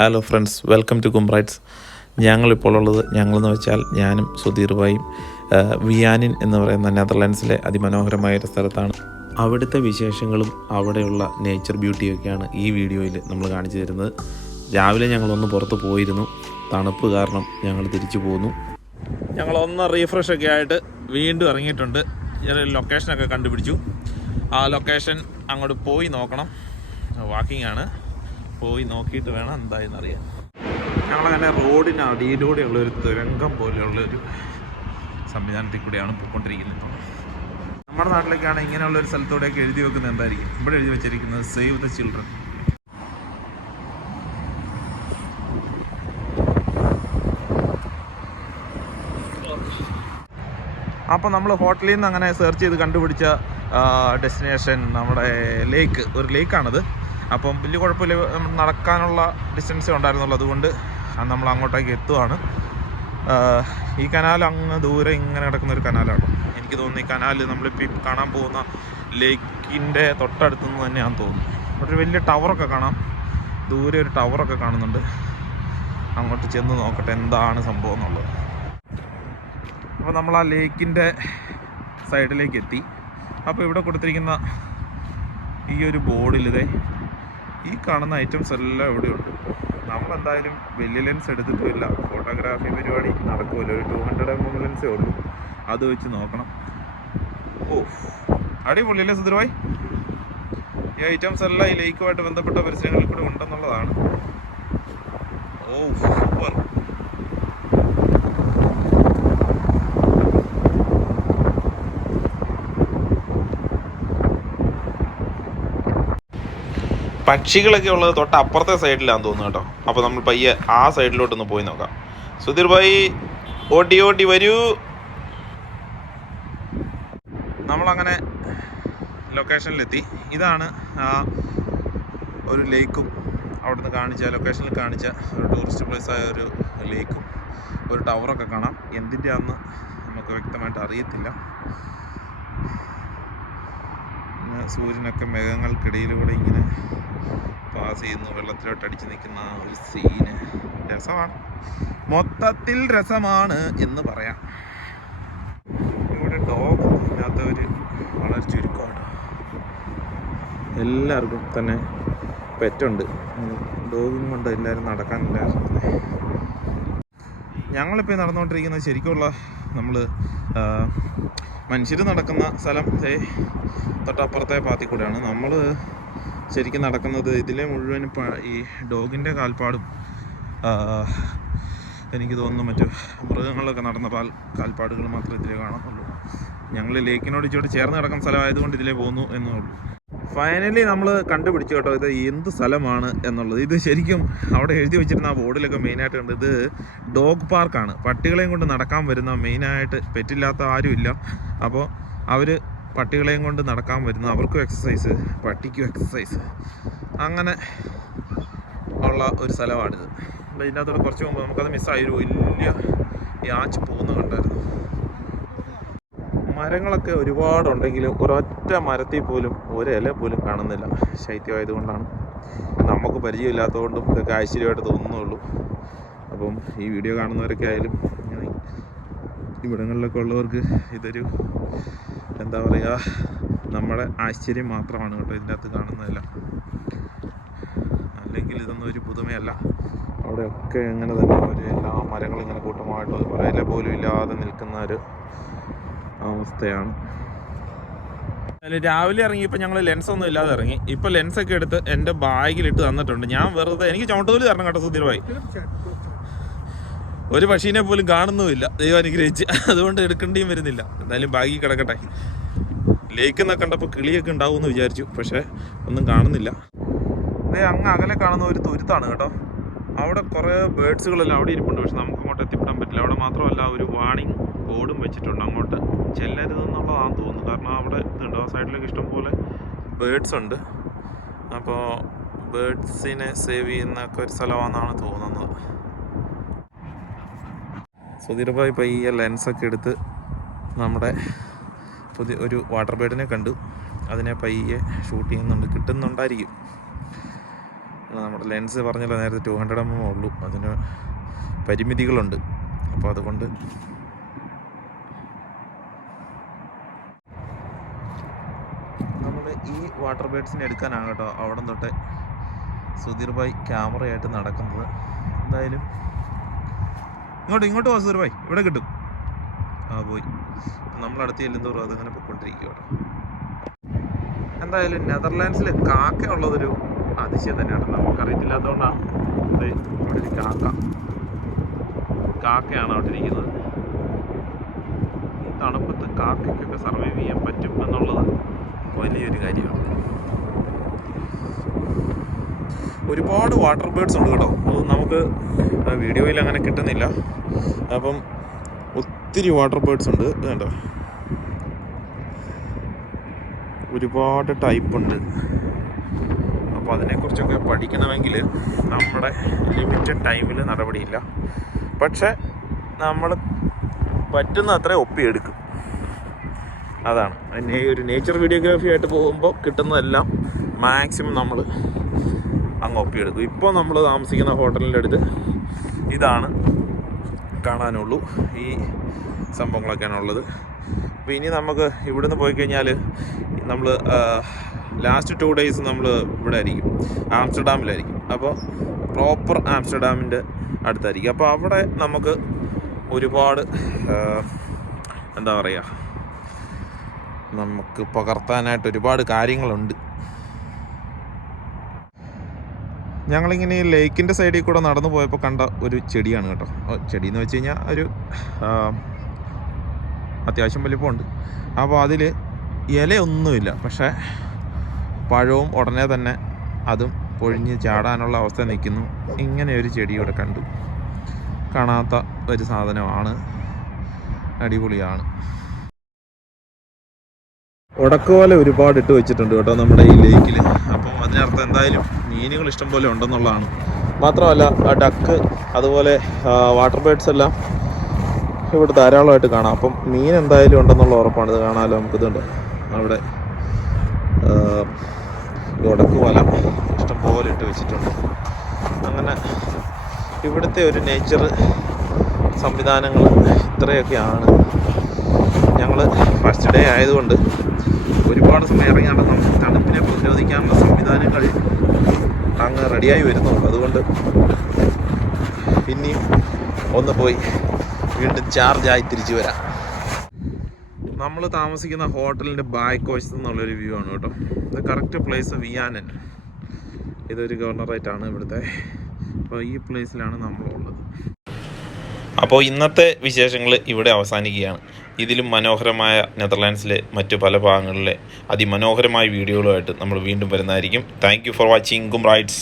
Hello friends, welcome to കുംബ്രൈറ്റ്സ്. ഞങ്ങളിപ്പോൾ ഉള്ളത് ഞങ്ങളെന്ന് വെച്ചാൽ ഞാനും സുധീർ ഭായും വിയാനിൻ എന്ന് പറയുന്ന നെതർലാൻഡ്സിലെ അതിമനോഹരമായൊരു സ്ഥലത്താണ്. അവിടുത്തെ വിശേഷങ്ങളും അവിടെയുള്ള നേച്ചർ ബ്യൂട്ടിയൊക്കെയാണ് ഈ വീഡിയോയിൽ നമ്മൾ കാണിച്ചു തരുന്നത്. രാവിലെ ഞങ്ങളൊന്ന് പുറത്ത് പോയിരുന്നു, തണുപ്പ് കാരണം ഞങ്ങൾ തിരിച്ചു പോന്നു. ഞങ്ങളൊന്ന് റീഫ്രഷ് ഒക്കെ ആയിട്ട് വീണ്ടും ഇറങ്ങിയിട്ടുണ്ട്. ചെറിയ ലൊക്കേഷനൊക്കെ കണ്ടുപിടിച്ചു. ആ ലൊക്കേഷൻ അങ്ങോട്ട് പോയി നോക്കണം. വാക്കിംഗ് ആണ്, പോയി നോക്കിയിട്ട് വേണം എന്തായെന്ന് അറിയാൻ. ഞങ്ങളങ്ങനെ റോഡിന് അടിയിലൂടെയുള്ള ഒരു തുരങ്കം പോലെയുള്ളൊരു സംവിധാനത്തിൽ കൂടെയാണ് പോയിക്കൊണ്ടിരിക്കുന്നത്. നമ്മുടെ നാട്ടിലേക്കാണ് ഇങ്ങനെയുള്ള ഒരു സ്ഥലത്തോടെയൊക്കെ എഴുതി വെക്കുന്നത് എന്തായിരിക്കും? ഇവിടെ എഴുതി വെച്ചിരിക്കുന്നത് സേവ് ദ ചിൽഡ്രൻ. അപ്പോൾ നമ്മൾ ഹോട്ടലിൽ നിന്ന് അങ്ങനെ സെർച്ച് ചെയ്ത് കണ്ടുപിടിച്ച ഡെസ്റ്റിനേഷൻ നമ്മുടെ ഒരു ലേക്കാണത്. അപ്പം വലിയ കുഴപ്പമില്ല, നടക്കാനുള്ള ഡിസ്റ്റൻസേ ഉണ്ടായിരുന്നുള്ളൂ. അതുകൊണ്ട് നമ്മൾ അങ്ങോട്ടേക്ക് എത്തുവാണ്. ഈ കനാൽ അങ്ങ് ദൂരെ ഇങ്ങനെ കിടക്കുന്ന ഒരു കനാലാണ്. എനിക്ക് തോന്നുന്നു ഈ കനാൽ നമ്മളിപ്പോൾ കാണാൻ പോകുന്ന ലേക്കിൻ്റെ തൊട്ടടുത്തുനിന്ന് തന്നെയാണെന്ന് തോന്നുന്നു. ഒരു വലിയ ടവറൊക്കെ കാണാം, ദൂരെ ഒരു ടവറൊക്കെ കാണുന്നുണ്ട്. അങ്ങോട്ട് ചെന്ന് നോക്കട്ടെ എന്താണ് സംഭവം എന്നുള്ളത്. അപ്പോൾ നമ്മൾ ആ ലേക്കിൻ്റെ സൈഡിലേക്ക് എത്തി. അപ്പോൾ ഇവിടെ കൊടുത്തിരിക്കുന്ന ഈ ഒരു ബോർഡിലിതേ ഈ കാണുന്ന ഐറ്റംസ് എല്ലാം ഇവിടെയുണ്ട്. നമ്മളെന്തായാലും വലിയ ലെൻസ് എടുത്തിട്ടുമില്ല, ഫോട്ടോഗ്രാഫി പരിപാടി നടക്കുമല്ലോ. ഒരു 200 mm ലെൻസേ ഉള്ളൂ, അത് വെച്ച് നോക്കണം. ഓ, അടിപൊളിയല്ലേ സുധീർഭായ്? ഈ ഐറ്റംസ് എല്ലാം ഈ ലേക്കുമായിട്ട് ബന്ധപ്പെട്ട പരിസരങ്ങളിൽ കൂടെ ഉണ്ടെന്നുള്ളതാണ്. ഓ സൂപ്പർ. പക്ഷികളൊക്കെ ഉള്ളത് തൊട്ട് അപ്പുറത്തെ സൈഡിലാന്ന് തോന്നുന്നു കേട്ടോ. അപ്പോൾ നമ്മൾ പയ്യെ ആ സൈഡിലോട്ടൊന്ന് പോയി നോക്കാം. സുധീർ ഭായി ഓടി ഓടി വരൂ. നമ്മളങ്ങനെ ലൊക്കേഷനിലെത്തി. ഇതാണ് ആ ഒരു ലേക്കും അവിടുന്ന് ലൊക്കേഷനിൽ കാണിച്ച ഒരു ടൂറിസ്റ്റ് പ്ലേസായ ഒരു ലേക്കും ഒരു ടവറൊക്കെ കാണാം. എന്തിൻ്റെ ആണെന്ന് നമുക്ക് വ്യക്തമായിട്ട് അറിയത്തില്ല. സൂര്യനൊക്കെ മേഘങ്ങൾക്കിടയിലൂടെ ഇങ്ങനെ പാസ് ചെയ്യുന്നു, വെള്ളത്തിലോട്ട് അടിച്ച് നിൽക്കുന്ന ഒരു സീന് രസമാണ്, മൊത്തത്തിൽ രസമാണ് എന്ന് പറയാം. ഇവിടെ ഡോഗൊന്നും ഇല്ലാത്തവർ വളരെ ചുരുക്കമാണ്. എല്ലാവർക്കും തന്നെ പെറ്റുണ്ട്. ഡോഗും കൊണ്ട് എല്ലാവരും നടക്കാനില്ലായിരുന്നു. ഞങ്ങളിപ്പോൾ നടന്നുകൊണ്ടിരിക്കുന്നത് ശരിക്കുള്ള നമ്മൾ മനുഷ്യർ നടക്കുന്ന സ്ഥലം തൊട്ടപ്പുറത്തെ പാത്തിൽ കൂടെയാണ്. നമ്മൾ ശരിക്കും നടക്കുന്നത് ഇതിലെ മുഴുവനും ഈ ഡോഗിൻ്റെ കാൽപ്പാടും എനിക്ക് തോന്നുന്നു മറ്റു മൃഗങ്ങളൊക്കെ നടന്ന കാൽപ്പാടുകൾ മാത്രമേ ഇതിലേ കാണുന്നുള്ളൂ. ഞങ്ങൾ ലേക്കിനോട് ഇച്ചോട്ട് ചേർന്ന് കിടക്കുന്ന സ്ഥലമായതുകൊണ്ട് ഇതിലേ പോകുന്നു എന്നുള്ളൂ. ഫൈനലി നമ്മൾ കണ്ടുപിടിച്ചു കേട്ടോ ഇത് എന്ത് സ്ഥലമാണ് എന്നുള്ളത്. ഇത് ശരിക്കും അവിടെ എഴുതി വെച്ചിരുന്ന ആ ബോർഡിലൊക്കെ മെയിനായിട്ട് ഉണ്ട്. ഇത് ഡോഗ് പാർക്കാണ്. പട്ടികളെയും കൊണ്ട് നടക്കാൻ വരുന്ന, മെയിനായിട്ട് പെറ്റില്ലാത്ത ആരുമില്ല. അപ്പോൾ അവർ പട്ടികളെയും കൊണ്ട് നടക്കാൻ വരുന്ന, അവർക്കും എക്സസൈസ്, പട്ടിക്കും എക്സസൈസ്, അങ്ങനെ ഉള്ള ഒരു സ്ഥലമാണിത്. അപ്പോൾ ഇതിൻ്റെ അകത്തോടെ കുറച്ച് മുമ്പ് നമുക്കത് മിസ്സായി. ഒരു വലിയ യാച്ച് പോകുന്ന കണ്ടായിരുന്നു. മരങ്ങളൊക്കെ ഒരുപാടുണ്ടെങ്കിലും ഒരൊറ്റ മരത്തിൽ പോലും ഒരില പോലും കാണുന്നില്ല. ശൈത്യമായതുകൊണ്ടാണ്, നമുക്ക് പരിചയമില്ലാത്തതുകൊണ്ടും ഇതൊക്കെ ആശ്ചര്യമായിട്ട് തോന്നുന്നുള്ളൂ. അപ്പം ഈ വീഡിയോ കാണുന്നവരൊക്കെ ആയാലും ഇവിടങ്ങളിലൊക്കെ ഉള്ളവർക്ക് ഇതൊരു എന്താ പറയുക, നമ്മുടെ ആശ്ചര്യം മാത്രമാണ് കേട്ടോ ഇതിൻ്റെ അകത്ത് കാണുന്നതല്ല. അല്ലെങ്കിൽ ഇതൊന്നും ഒരു പുതുമയല്ല. അവിടെയൊക്കെ ഇങ്ങനെ തന്നെ ഒരു എല്ലാ മരങ്ങളിങ്ങനെ കൂട്ടമായിട്ട് ഒരില പോലും ഇല്ലാതെ നിൽക്കുന്ന ഒരു അവസ്ഥയാണ്. രാവിലെ ഇറങ്ങിയപ്പോൾ ഞങ്ങൾ ലെൻസൊന്നും ഇല്ലാതെ ഇറങ്ങി. ഇപ്പോൾ ലെൻസൊക്കെ എടുത്ത് എൻ്റെ ബാഗിലിട്ട് തന്നിട്ടുണ്ട്. ഞാൻ വെറുതെ, എനിക്ക് ചുമട്ടുതോല് തരണം കേട്ടോ സുധീർഭായി. ഒരു പക്ഷീനെ പോലും കാണുന്നുമില്ല, ദൈവം അനുഗ്രഹിച്ച്. അതുകൊണ്ട് എടുക്കേണ്ടിയും വരുന്നില്ല. എന്തായാലും ബാഗിൽ കിടക്കട്ടെ. ലേക്കെന്നൊക്കെ കണ്ടപ്പോൾ കിളിയൊക്കെ ഉണ്ടാവും എന്ന് വിചാരിച്ചു, പക്ഷേ ഒന്നും കാണുന്നില്ല. അതേ അങ്ങ് അകലെ കാണുന്ന ഒരു തുരുത്താണ് കേട്ടോ. അവിടെ കുറേ ബേഡ്സുകളെല്ലാം അവിടെ ഇരിപ്പുണ്ട്, പക്ഷെ നമുക്ക് അങ്ങോട്ട് എത്തിപ്പെടാൻ പറ്റില്ല. അവിടെ മാത്രമല്ല ഒരു വാണിംഗ് ബോർഡും വെച്ചിട്ടുണ്ട്, അങ്ങോട്ട് ചെല്ലരുതെന്നുള്ളതാണെന്ന് തോന്നുന്നു. കാരണം അവിടെ ഇതുണ്ട്, ആ സൈഡിലേക്ക് ഇഷ്ടംപോലെ ബേഡ്സ് ഉണ്ട്. അപ്പോൾ ബേഡ്സിനെ സേവ് ചെയ്യുന്നൊക്കെ ഒരു സ്ഥലമാണെന്നാണ് തോന്നുന്നത്. സുധീർഭായ് പയ്യെ ലെൻസൊക്കെ എടുത്ത് നമ്മുടെ പുതിയ ഒരു വാട്ടർ ബേഡിനെ കണ്ടു. അതിനെ പയ്യെ ഷൂട്ട് ചെയ്യുന്നുണ്ട്, കിട്ടുന്നുണ്ടായിരിക്കും. നമ്മുടെ ലെൻസ് പറഞ്ഞല്ലോ നേരത്തെ 200 mm ഉള്ളൂ, അതിന് പരിമിതികളുണ്ട്. അപ്പോൾ അതുകൊണ്ട് നമ്മൾ ഈ വാട്ടർ ബേഡ്സിനെ എടുക്കാനാണ് കേട്ടോ അവിടെ തൊട്ട് സുധീർ ഭായ് ക്യാമറയായിട്ട് നടക്കുന്നത്. എന്തായാലും ഇങ്ങോട്ട് പോകാം സുധീർ ഭായ്, ഇവിടെ കിട്ടും. പോയി നമ്മളടുത്ത് ചെല്ലുന്തോറും അതിങ്ങനെ പൊയ്ക്കൊണ്ടിരിക്കും കേട്ടോ. എന്തായാലും നെതർലാൻഡ്സിൽ കാക്ക ഉള്ളതൊരു അതിശയം തന്നെയാണ്. നമുക്കറിയത്തില്ലാത്തതുകൊണ്ടാണ് ഇവിടെ ഒരു കാക്കയാണ് അവിടെ ഇരിക്കുന്നത്. ഈ തണുപ്പത്ത് കാക്കയ്ക്കൊക്കെ സർവൈവ് ചെയ്യാൻ പറ്റും എന്നുള്ളത് വലിയൊരു കാര്യമാണ്. ഒരുപാട് വാട്ടർ ബേഡ്സ് ഉണ്ട് കേട്ടോ. അത് നമുക്ക് വീഡിയോയിൽ അങ്ങനെ കിട്ടുന്നില്ല. അപ്പം ഒത്തിരി വാട്ടർ ബേഡ്സ് ഉണ്ട് കേട്ടോ. ഒരുപാട് ടൈപ്പ് ഉണ്ട്. അപ്പോൾ അതിനെക്കുറിച്ചൊക്കെ പഠിക്കണമെങ്കിൽ നമ്മുടെ ലിമിറ്റഡ് ടൈമിൽ നടപടിയില്ല. പക്ഷെ നമ്മൾ പറ്റുന്ന അത്ര ഒപ്പിയെടുക്കും. അതാണ് ഒരു നേച്ചർ വീഡിയോഗ്രാഫി ആയിട്ട് പോകുമ്പോൾ കിട്ടുന്നതെല്ലാം മാക്സിമം നമ്മൾ അങ്ങ് ഒപ്പിയെടുക്കും. ഇപ്പോൾ നമ്മൾ താമസിക്കുന്ന ഹോട്ടലിൻ്റെ അടുത്ത് ഇതാണ് കാണാനുള്ളൂ, ഈ സംഭവങ്ങളൊക്കെയാണ് ഉള്ളത്. അപ്പോൾ ഇനി നമുക്ക് ഇവിടുന്ന് പോയി കഴിഞ്ഞാൽ നമ്മൾ ലാസ്റ്റ് 2 days നമ്മൾ ഇവിടെ ആയിരിക്കും, ആംസ്റ്റർഡാമിലായിരിക്കും. അപ്പോൾ പ്രോപ്പർ ആംസ്റ്റർഡാമിൻ്റെ അടുത്തായിരിക്കും. അപ്പോൾ അവിടെ നമുക്ക് ഒരുപാട് എന്താ പറയുക, നമുക്ക് പകർത്താനായിട്ട് ഒരുപാട് കാര്യങ്ങളുണ്ട്. ഞങ്ങളിങ്ങനെ ഈ ലേക്കിൻ്റെ സൈഡിൽ കൂടെ നടന്നു പോയപ്പോൾ കണ്ട ഒരു ചെടിയാണ് കേട്ടോ. ചെടി എന്ന് വെച്ച് കഴിഞ്ഞാൽ ഒരു അത്യാവശ്യം വലിപ്പമുണ്ട്. അപ്പോൾ അതിൽ ഇലയൊന്നുമില്ല, പക്ഷേ പഴവും ഉടനെ തന്നെ അതും പൊഴിഞ്ഞ് ചാടാനുള്ള അവസ്ഥ നിൽക്കുന്നു. ഇങ്ങനെ ഒരു ചെടി ഇവിടെ കണ്ടു. കാണാത്ത ഒരു സാധനമാണ്, അടിപൊളിയാണ്. ഉടക്കുപോലെ ഒരുപാട് ഇട്ട് വെച്ചിട്ടുണ്ട് കേട്ടോ നമ്മുടെ ഈ ലേക്കിൽ. അപ്പം അതിനർത്ഥം എന്തായാലും മീനുകൾ ഇഷ്ടം പോലെ ഉണ്ടെന്നുള്ളതാണ്. മാത്രമല്ല ഡക്ക് അതുപോലെ വാട്ടർ ബേഡ്സ് എല്ലാം ഇവിടെ ധാരാളമായിട്ട് കാണാം. അപ്പം മീൻ എന്തായാലും ഉണ്ടെന്നുള്ള ഉറപ്പാണ്. ഇത് കാണാമല്ലോ നമുക്കിതുണ്ട്. അവിടെ ഉടക്ക് വല ഇഷ്ടം പോലെ ഇട്ട് വെച്ചിട്ടുണ്ട്. അങ്ങനെ ഇവിടുത്തെ ഒരു നേച്ചർ സംവിധാനങ്ങൾ ഇത്രയൊക്കെയാണ്. ഞങ്ങൾ ഫസ്റ്റ് ഡേ ആയതുകൊണ്ട് ഒരുപാട് സമയം ഇറങ്ങിയാണ് നമുക്ക് തണുപ്പിനെ പ്രതിരോധിക്കാനുള്ള സംവിധാനങ്ങൾ അങ്ങ് റെഡിയായി വരുന്നുള്ളൂ. അതുകൊണ്ട് പിന്നെയും ഒന്ന് പോയി വീണ്ടും ചാർജായി തിരിച്ചു വരാം. നമ്മൾ താമസിക്കുന്ന ഹോട്ടലിൻ്റെ ബാക്ക് വശത്തു നിന്നുള്ളൊരു വ്യൂ ആണ് കേട്ടോ. ഇത് കറക്റ്റ് പ്ലേസ് വിയാനൻ. ഇതൊരു ഗവർണറേറ്റാണ് ഇവിടുത്തെ. അപ്പോൾ ഈ പ്ലേസിലാണ് നമ്മളുള്ളത്. അപ്പോൾ ഇന്നത്തെ വിശേഷങ്ങൾ ഇവിടെ അവസാനിക്കുകയാണ്. ഇതിലും മനോഹരമായ നെതർലാൻഡ്സിലെ മറ്റു പല ഭാഗങ്ങളിലെ അതിമനോഹരമായ വീഡിയോകളുമായിട്ട് നമ്മൾ വീണ്ടും വരുന്നതായിരിക്കും. Thank you for watching gum rides.